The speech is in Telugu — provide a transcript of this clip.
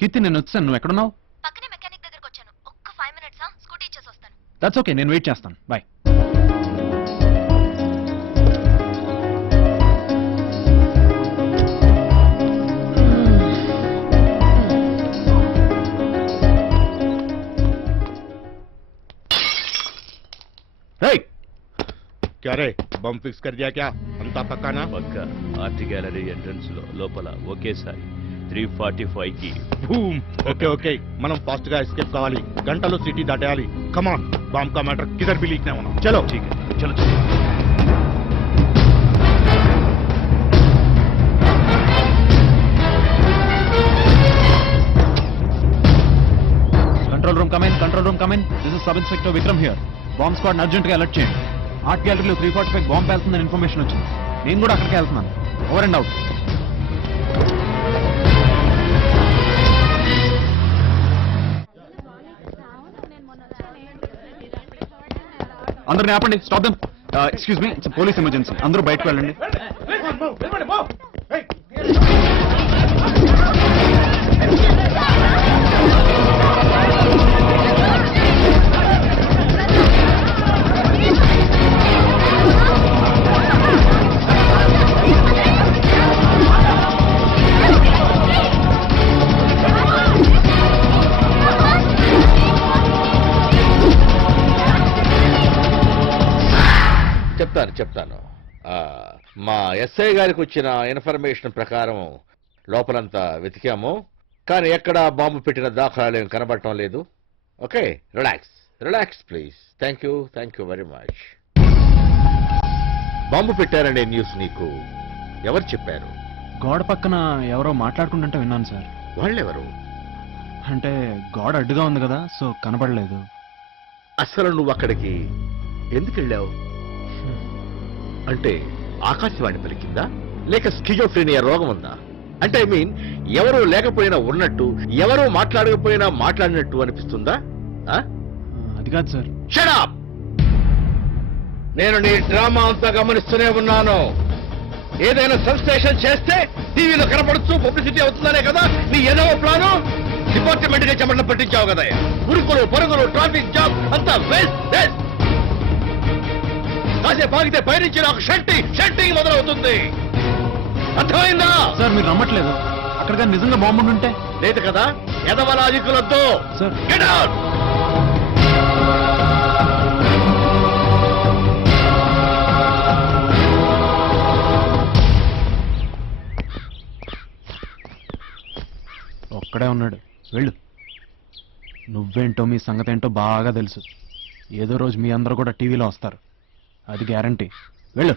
కీర్తి నేను వచ్చాను, నువ్వు ఎక్కడున్నావు? పక్కనే మెకానిక్ దగ్గరకు వచ్చాను. ఒక్క 5 minutes స్కూటీ ఇచ్చేసి వస్తాను. దట్స్ ఓకే, నేను వెయిట్ చేస్తాను. బాయ్. क्या रे बम फिक्स कर दिया क्या? अंता पक्का ना? పక్క ఆర్ట్ గ్యాలరీ ఎంట్రన్స్ లో లోపల ఒకేసారి 345 కి బూమ్. ओके ओके మనం ఫాస్ట్ గా ఎస్కేప్ కావాలి. గంటలో సిటీ దాటేయాలి. కమ్ ఆన్, బాంబ్ का मैटर किधर भी लीक ना होना. चलो ठीक है, चलो चलो. Control room come in. This is sub inspector Vikram here. Bomb squad urgent గా అలర్ట్ చేయండి. ఆర్ట్ గ్యాలరీలో 345 బాంబ్ పేలుతుందని ఇన్ఫర్మేషన్ వచ్చింది. నేను కూడా అక్కడికి వెళ్తున్నాను. Over and out. అందరిని ఆపండి, stop them. Excuse me, it's police emergency. అందరూ బయటకు వెళ్ళండి. చెప్తాను. మా ఎస్ఐ గారికి వచ్చిన ఇన్ఫర్మేషన్ ప్రకారం లోపలంతా వెతికాము, కానీ ఎక్కడా బాంబు పెట్టిన దాఖలాలు కనబడటం లేదు. Okay, relax please. Thank you very much. Bomb పెట్టారనే న్యూస్ నీకు ఎవరు చెప్పారు? గోడ పక్కన ఎవరో మాట్లాడుకుంటుంటే విన్నాను సార్. వాళ్ళెవరు? అంటే గోడ అడ్డుగా ఉంది కదా, సో కనబడలేదు. అసలు నువ్వు అక్కడికి ఎందుకు వెళ్ళావు? అంటే ఆకాశవాణి పలికిందా, లేక స్కిజోఫ్రెనియా రోగం ఉందా? అంటే ఐ మీన్, ఎవరూ లేకపోయినా ఉన్నట్టు, ఎవరూ మాట్లాడకపోయినా మాట్లాడినట్టు అనిపిస్తుందా? అది కాదు సార్. Shut up! నేను నీ డ్రామా అంతా గమనిస్తూనే ఉన్నాను. ఏదైనా సెన్సేషన్ చేస్తే టీవీలో కనపడుతూ పబ్లిసిటీ అవుతుందనే కదా నీ ఏదో ప్లాను. డిపార్ట్మెంట్ గా చెమటలు పట్టించావు కదా. ఉరుకులు పరుగులు, ట్రాఫిక్ జామ్ అంతా వేస్ట్. కాసేపు ఆగితే పైనుంచి నాకు షంటింగ్ మొదలవుతుంది. అర్థమైందా? సార్ మీరు నమ్మట్లేదు. అక్కడ నిజంగా బాంబు ఉంటే లేదు కదా. ఎదవలాజికులొద్దు సార్. Get out. ఒక్కడే ఉన్నాడు, వెళ్ళు. నువ్వేంటో మీ సంగతి ఏంటో బాగా తెలుసు. ఏదో రోజు మీ అందరూ కూడా టీవీలో వస్తారు, అది గ్యారంటీ. వెళ్ళు.